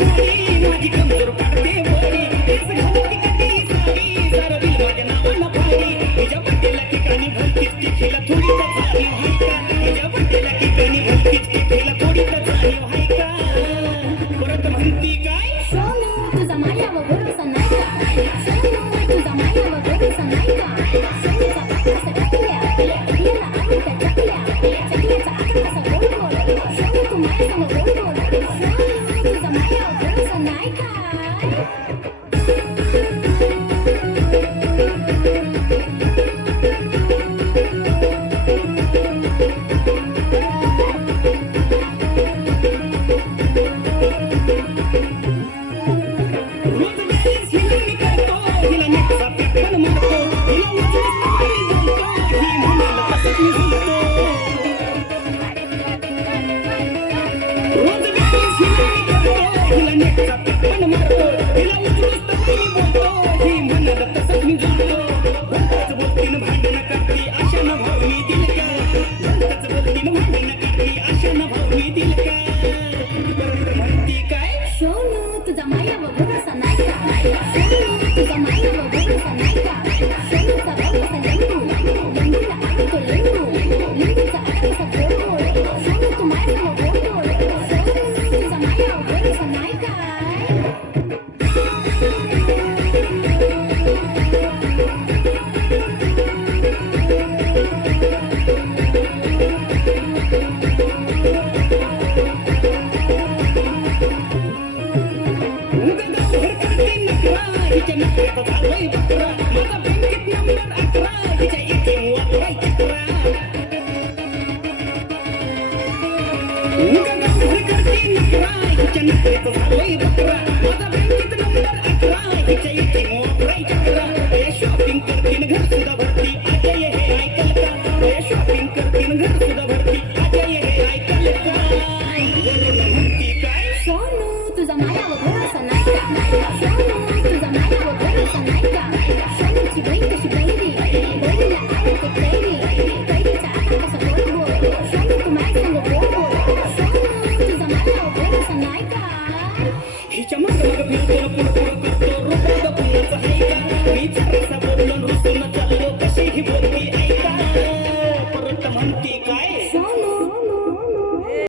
गोडी माझी कमजोर काढते बडी केस घालती कधी साडी सरविल माझ्या नावानं फाडी तुझ्या बड्डेला ठिकाणी भलतीच टिकीला थोडी तर जाणीव हाय का तुझ्या बड्डेला ठिकाणी भलतीच टिकीला थोडी तर जाणीव हाय का परत म्हणती काय सोनू तुझा माझ्यावर भरोसा नाही का सोनू तुझा माझ्यावर भरोसा नाही का सोनूचा पाय कसा टाकल्या पियाला आणून त्या चकल्याचा आकार कसा गोल गोल सोनू तू माझ्यासमोर गोल गोल सोनू तुझा माझ्यावर भरोसा नाही का सोनू तुझा माझ्यावर भरोसा नाही का सोनू तुझा माझ्यावर भरोसा नाही का सोनूचा भाऊ कसा लेंडूला आणतो लेंडूचा आकार कसा गोल गोल सोनू तू माझ्यासमोर गोल गोल सोनू तुझा माझ्यावर भरोसा नाही का करते नखरा हिच्या नखरेचं झालंय बकरा